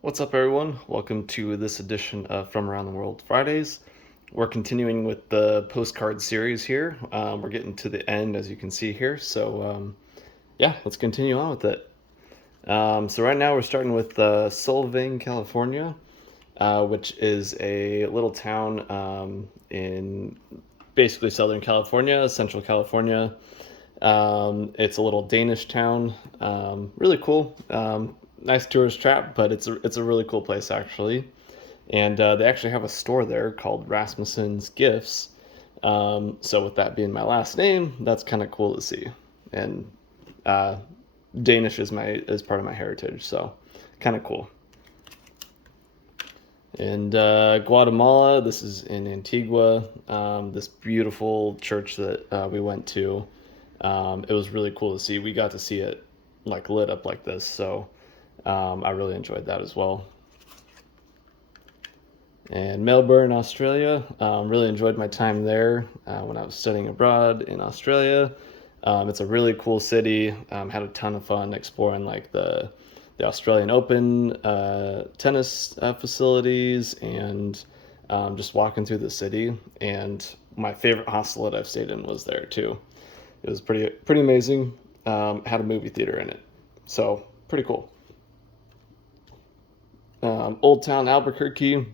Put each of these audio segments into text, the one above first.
What's up, everyone? Welcome to this edition of From Around the World Fridays. We're continuing with the postcard series here. We're getting to the end, as you can see here. So, let's continue on with it. So, right now we're starting with Solvang, California, which is a little town in basically Southern California, Central California. It's a little Danish town. Really cool. Nice tourist trap, but it's a really cool place actually. And they actually have a store there called Rasmussen's Gifts. So with that being my last name, that's kind of cool to see. And uh, Danish is part of my heritage, so kind of cool. And Guatemala, this is in Antigua. This beautiful church that we went to. It was really cool to see. We got to see it like lit up like this, so I really enjoyed that as well. And Melbourne, Australia, really enjoyed my time there when I was studying abroad in Australia. It's a really cool city. Had a ton of fun exploring like the Australian Open tennis facilities and just walking through the city. And my favorite hostel that I've stayed in was there too. It was pretty amazing. Had a movie theater in it, so pretty cool. Old Town Albuquerque.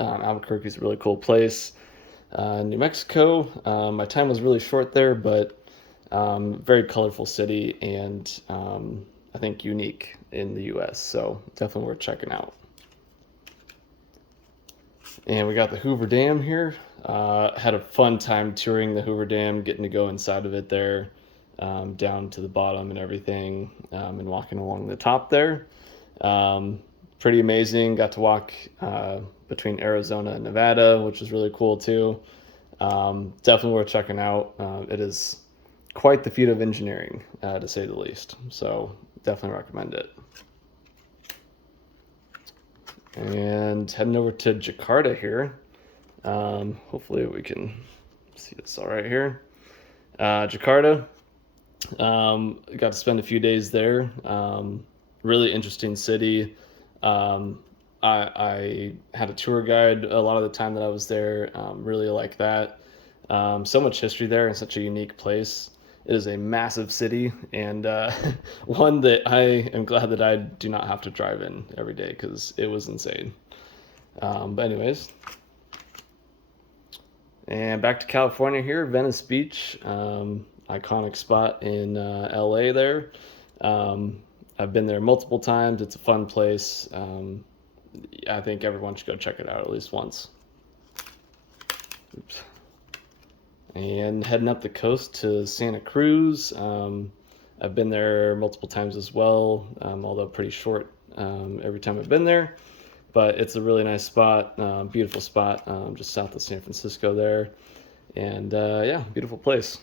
Albuquerque's a really cool place. New Mexico. My time was really short there, but very colorful city and I think unique in the U.S. So definitely worth checking out. And we got the Hoover Dam here. Had a fun time touring the Hoover Dam, getting to go inside of it there, down to the bottom and everything, and walking along the top there. Um, Pretty amazing. Got to walk between Arizona and Nevada, which was really cool too. Definitely worth checking out. It is quite the feat of engineering, to say the least. So definitely recommend it. And heading over to Jakarta here. Hopefully we can see this all right here. Jakarta. Got to spend a few days there. Really interesting city. I had a tour guide a lot of the time that I was there. Really like that. So much history there and such a unique place. It is a massive city and one that I am glad that I do not have to drive in every day because it was insane. But anyways, and back to California here, Venice Beach, iconic spot in LA there. Um, I've been there multiple times. It's a fun place. I think everyone should go check it out at least once. Oops. And heading up the coast to Santa Cruz. I've been there multiple times as well, although pretty short every time I've been there. But it's a really nice spot, beautiful spot, just south of San Francisco there. And yeah, beautiful place.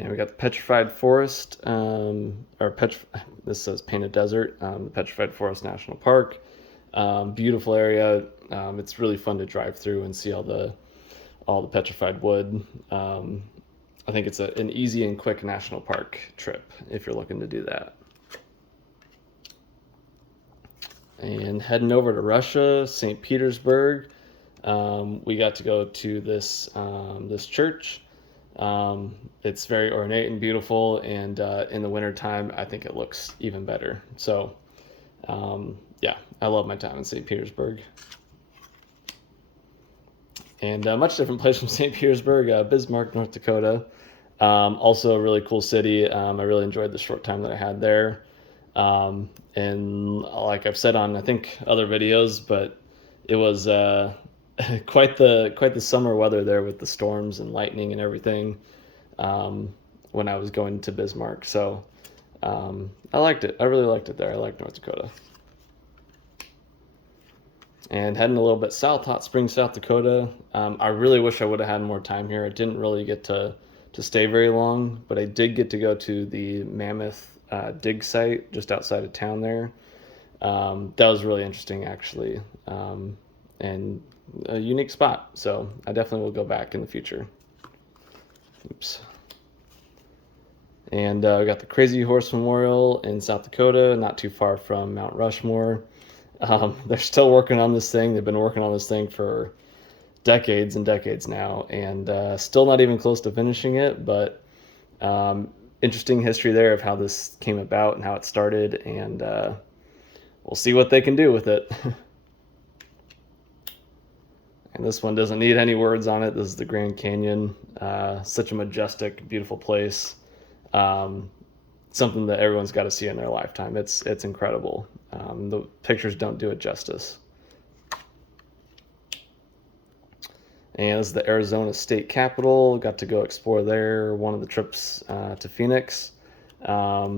And we got the Petrified Forest, this says Painted Desert, the Petrified Forest National Park. Beautiful area. It's really fun to drive through and see all the petrified wood. I think it's an easy and quick national park trip if you're looking to do that. And heading over to Russia, St. Petersburg, we got to go to this church. It's very ornate and beautiful, and in the wintertime, I think it looks even better. So, yeah, I love my time in St. Petersburg. And a much different place from St. Petersburg, Bismarck, North Dakota. Also a really cool city. I really enjoyed the short time that I had there. And like I've said on I think other videos, but it was quite the summer weather there with the storms and lightning and everything when I was going to Bismarck. So I liked it. I really liked it there. I liked North Dakota. And heading a little bit south, Hot Springs, South Dakota. I really wish I would have had more time here. I didn't really get to stay very long, but I did get to go to the Mammoth dig site just outside of town there. That was really interesting, actually, and a unique spot. So I definitely will go back in the future. Oops. And we got the Crazy Horse Memorial in South Dakota, not too far from Mount Rushmore. They're still working on this thing. They've been working on this thing for decades and decades now, and still not even close to finishing it. But interesting history there of how this came about and how it started, and we'll see what they can do with it. And this one doesn't need any words on it. This is the Grand Canyon. Such a majestic, beautiful place. Um, Something that everyone's got to see in their lifetime. It's incredible. The pictures don't do it justice. And this is the Arizona State Capitol. Got to go explore there. One of the trips to Phoenix. Yeah,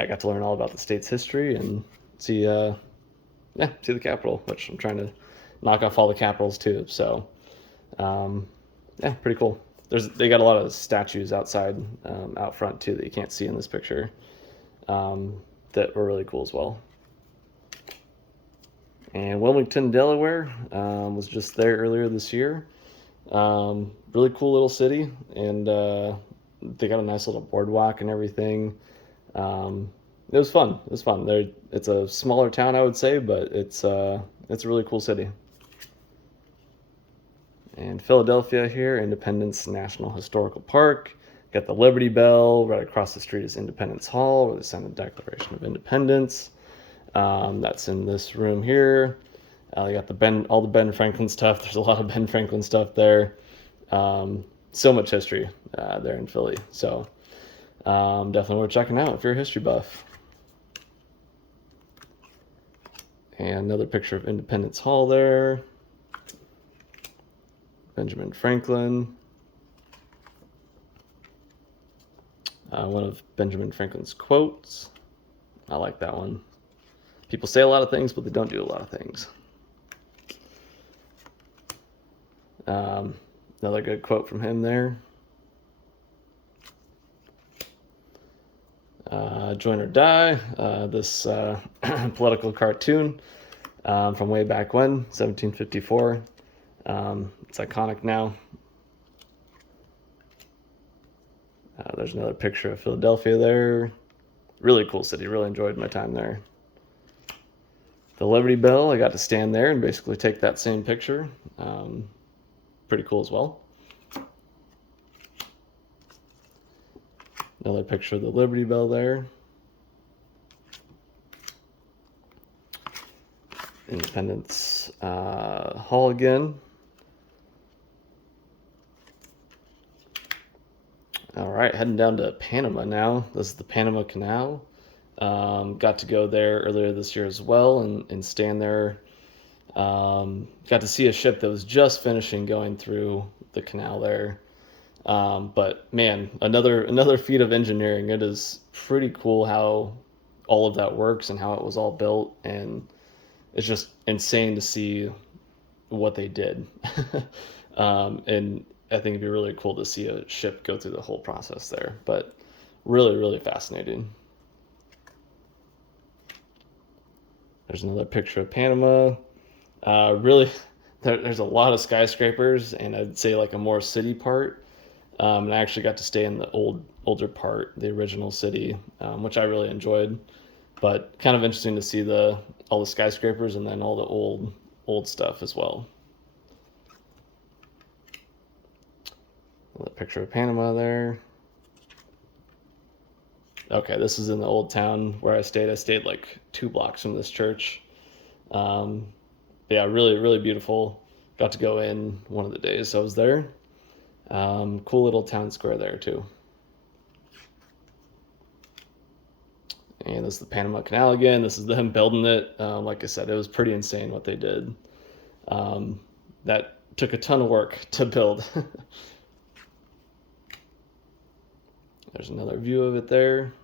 I got to learn all about the state's history and see see the Capitol, which I'm trying to knock off all the capitals too. So yeah, pretty cool. They got a lot of statues outside, out front too, that you can't see in this picture, that were really cool as well. And Wilmington, Delaware, was just there earlier this year. Really cool little city, and they got a nice little boardwalk and everything. It was fun. It was fun. It's a smaller town, I would say, but it's a really cool city. And Philadelphia here, Independence National Historical Park. Got the Liberty Bell. Right across the street is Independence Hall, where they signed the Declaration of Independence. That's in this room here. You got all the Ben Franklin stuff. There's a lot of Ben Franklin stuff there. So much history there in Philly. So definitely worth checking out if you're a history buff. And another picture of Independence Hall there. Benjamin Franklin. One of Benjamin Franklin's quotes. I like that one. People say a lot of things, but they don't do a lot of things. Another good quote from him there. Join or Die, this political cartoon from way back when, 1754. It's iconic now. There's another picture of Philadelphia there. Really cool city. Really enjoyed my time there. The Liberty Bell, I got to stand there and basically take that same picture. Pretty cool as well. Another picture of the Liberty Bell there. Independence Hall again. All right, heading down to Panama now. This is the Panama Canal. Got to go there earlier this year as well and stand there. Got to see a ship that was just finishing going through the canal there. But man, another feat of engineering. It is pretty cool how all of that works and how it was all built, and it's just insane to see what they did. And I think it'd be really cool to see a ship go through the whole process there. But really, really fascinating. There's another picture of Panama. Really, there's a lot of skyscrapers, and I'd say like a more city part. And I actually got to stay in the older part, the original city, which I really enjoyed. But kind of interesting to see all the skyscrapers and then all the old stuff as well. Another picture of Panama there. Okay, this is in the old town where I stayed. I stayed like 2 blocks from this church. Yeah, really, really beautiful. Got to go in one of the days I was there. Cool little town square there too. And this is the Panama Canal again. This is them building it. Like I said, it was pretty insane what they did. That took a ton of work to build. There's another view of it there.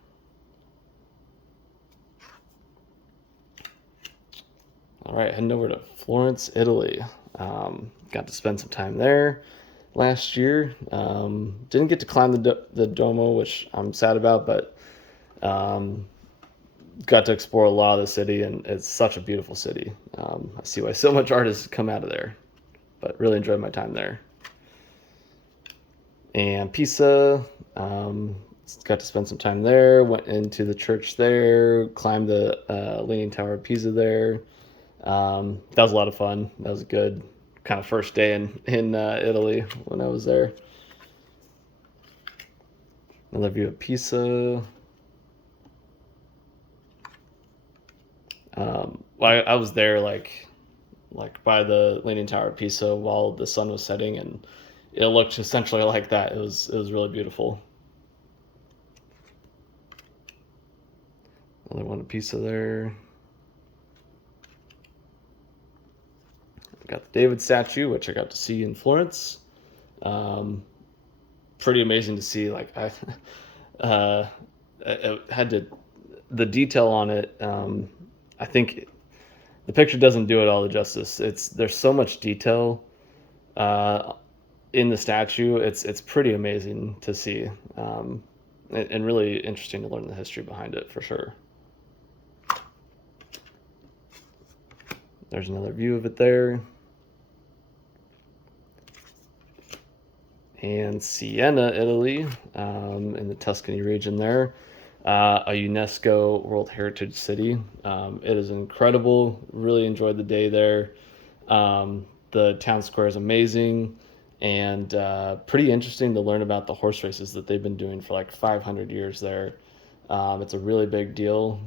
All right, heading over to Florence, Italy. Got to spend some time there last year. Didn't get to climb the Duomo, which I'm sad about, but got to explore a lot of the city, and it's such a beautiful city. I see why so much art has come out of there, but really enjoyed my time there. And Pisa, got to spend some time there. Went into the church there. Climbed the Leaning Tower of Pisa there. That was a lot of fun. That was a good kind of first day in Italy when I was there. Another view of Pisa. I was there like by the Leaning Tower of Pisa while the sun was setting, and it looked essentially like that. It was really beautiful. Another one of Pisa there. Got the David statue, which I got to see in Florence. Um, Pretty amazing to see. Like uh, I had to the detail on it. I think the picture doesn't do it all the justice. There's so much detail uh, in the statue. It's pretty amazing to see, and really interesting to learn the history behind it for sure. There's another view of it there. And Siena, Italy, in the Tuscany region there, a UNESCO World Heritage City. It is incredible. Really enjoyed the day there. The town square is amazing and pretty interesting to learn about the horse races that they've been doing for like 500 years there. It's a really big deal,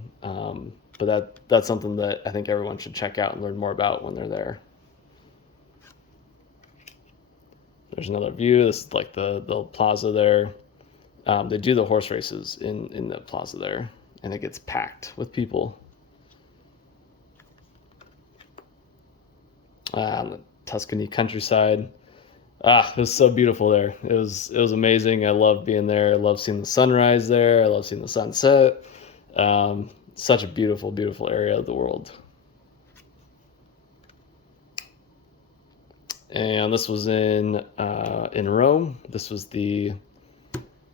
but that's something that I think everyone should check out and learn more about when they're there. There's another view. This is like the plaza there. They do the horse races in the plaza there, and it gets packed with people. On the Tuscany countryside. It was so beautiful there. It was amazing. I loved being there. I love seeing the sunrise there. I love seeing the sunset. Such a beautiful, beautiful area of the world. And this was in Rome. This was the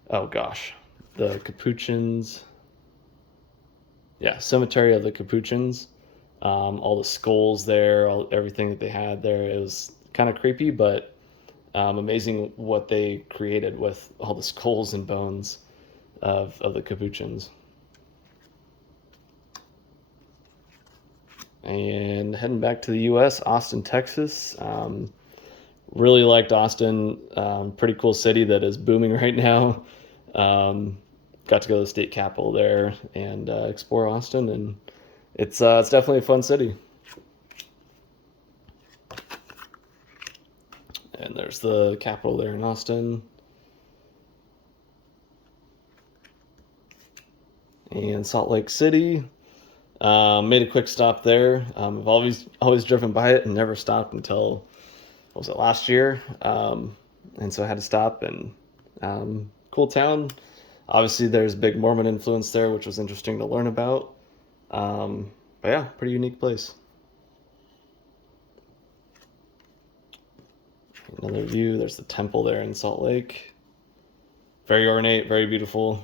oh gosh, the Capuchins. Yeah, cemetery of the Capuchins. All the skulls there, everything that they had there. It was kind of creepy, but amazing what they created with all the skulls and bones of the Capuchins. And heading back to the U.S., Austin, Texas. Really liked Austin. Pretty cool city that is booming right now. Got to go to the state capitol there and explore Austin, and it's definitely a fun city. And there's the capitol there in Austin. And Salt Lake City. Made a quick stop there. I've always driven by it and never stopped until what was it last year, and so I had to stop. And cool town. Obviously, there's big Mormon influence there, which was interesting to learn about. But yeah, pretty unique place. Another view. There's the temple there in Salt Lake. Very ornate, very beautiful.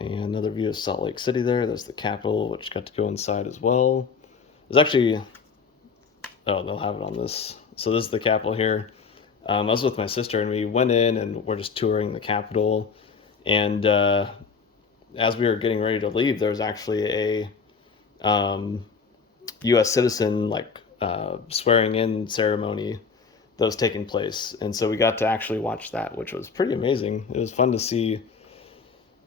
And another view of Salt Lake City there. There's the Capitol, which got to go inside as well. There's actually, oh, they'll have it on this. So this is the Capitol here. I was with my sister, and we went in, and we're just touring the Capitol. And as we were getting ready to leave, there was actually a U.S. citizen swearing in ceremony that was taking place, and so we got to actually watch that, which was pretty amazing. It was fun to see,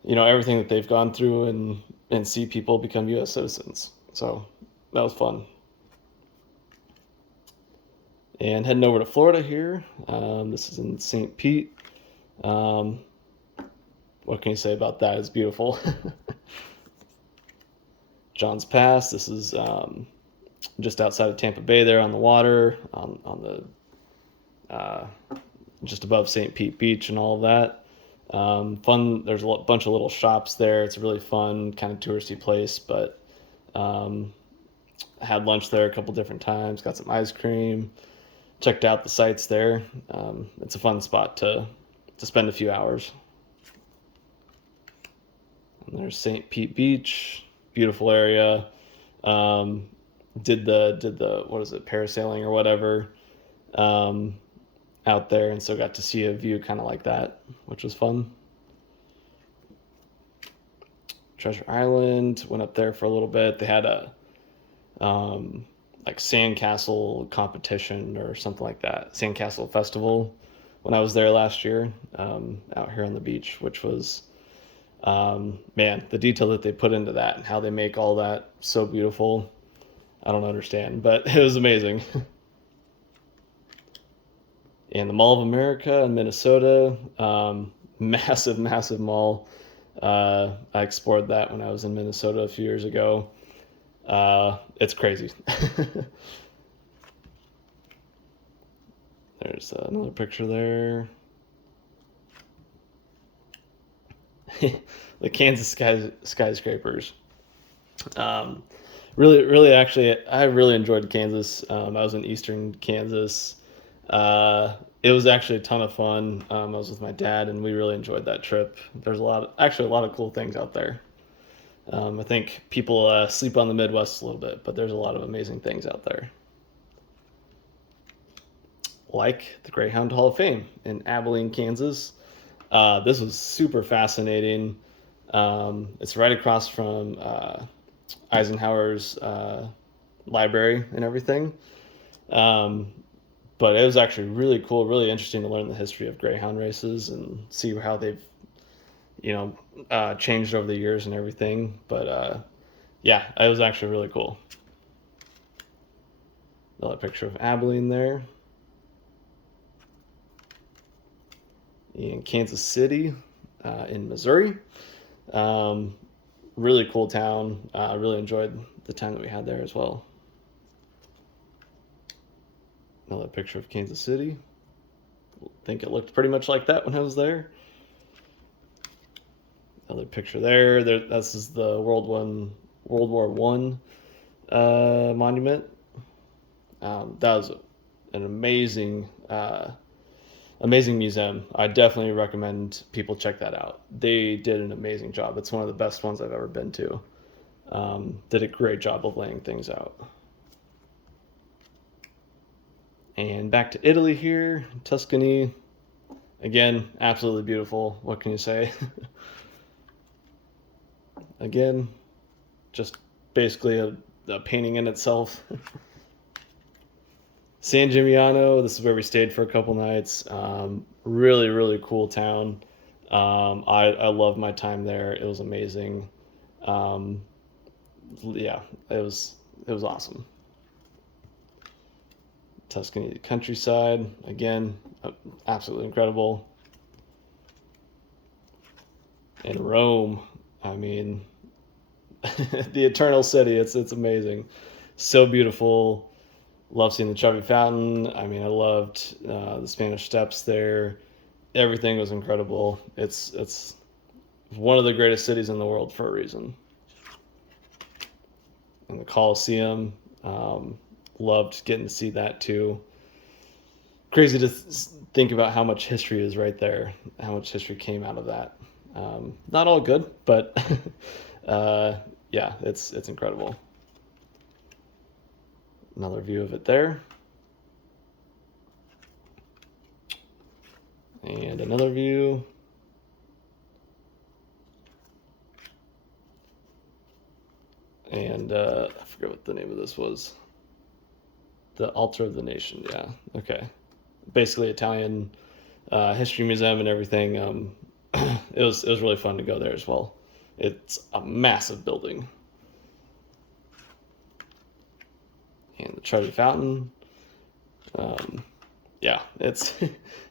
everything that they've gone through and see people become U.S. citizens. So that was fun. And heading over to Florida here. This is in St. Pete. What can you say about that? It's beautiful. John's Pass. This is just outside of Tampa Bay there on the water, on the just above St. Pete Beach and all of that. Fun. There's a bunch of little shops there. It's a really fun kind of touristy place, but had lunch there a couple different times, got some ice cream, checked out the sites there. It's a fun spot to spend a few hours. And there's St. Pete Beach, beautiful area. Did the what is it, parasailing or whatever. out there, and so got to see a view kind of like that, which was fun. Treasure Island, went up there for a little bit. They had a um, like sandcastle competition or something like that, sandcastle festival when I was there last year, out here on the beach, which was man, the detail that they put into that and how they make all that so beautiful. I don't understand, but it was amazing. And the Mall of America in Minnesota, massive, massive mall. I explored that when I was in Minnesota a few years ago. It's crazy. There's another picture there. The Kansas skyscrapers. Um, really, really, actually, I really enjoyed Kansas. I was in eastern Kansas. It was actually a ton of fun. I was with my dad, and we really enjoyed that trip. There's actually a lot of cool things out there. I think people sleep on the Midwest a little bit, but there's a lot of amazing things out there. Like the Greyhound Hall of Fame in Abilene, Kansas. This was super fascinating. It's right across from Eisenhower's library and everything. Um, but it was actually really cool, really interesting to learn the history of Greyhound races and see how they've, changed over the years and everything. But yeah, it was actually really cool. Another picture of Abilene there. In Kansas City, in Missouri. Um, Really cool town. Really enjoyed the time that we had there as well. Another picture of Kansas City. I think it looked pretty much like that when I was there. Another picture there. This is the World War One monument. That was an amazing museum. I definitely recommend people check that out. They did an amazing job. It's one of the best ones I've ever been to. Did a great job of laying things out. And back to Italy here, Tuscany. Again, absolutely beautiful. What can you say? Again, just basically a painting in itself. San Gimignano, this is where we stayed for a couple nights. Really, really cool town. I loved my time there. It was amazing. Um, yeah, it was awesome. Tuscany countryside, again, absolutely incredible. And Rome, I mean, the Eternal City. It's amazing, so beautiful. Love seeing the Trevi Fountain. I mean, I loved the Spanish Steps there. Everything was incredible. It's one of the greatest cities in the world for a reason. And the Colosseum, loved getting to see that too. Crazy to think about how much history is right there, how much history came out of that. Not all good, but yeah, it's incredible. Another view of it there. And another view. And I forget what the name of this was. The Altar of the Nation. Yeah. Okay. Basically Italian history museum and everything. It was really fun to go there as well. It's a massive building. And the Trevi Fountain. Um, yeah, it's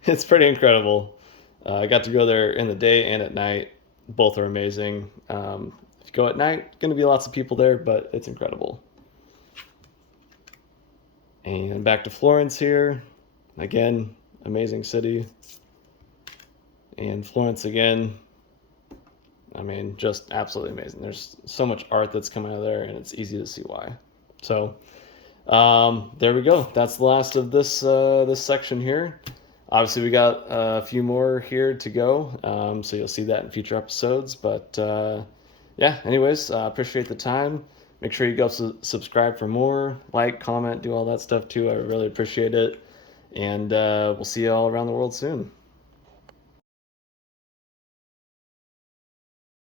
it's pretty incredible. I got to go there in the day and at night. Both are amazing. If you go at night, going to be lots of people there, but it's incredible. And back to Florence here. Again, amazing city. And Florence again. I mean, just absolutely amazing. There's so much art that's coming out of there, and it's easy to see why. So, there we go. That's the last of this section here. Obviously, we got a few more here to go, so you'll see that in future episodes. But yeah, anyways, appreciate the time. Make sure you go subscribe for more, like, comment, do all that stuff too. I really appreciate it. and we'll see you all around the world soon.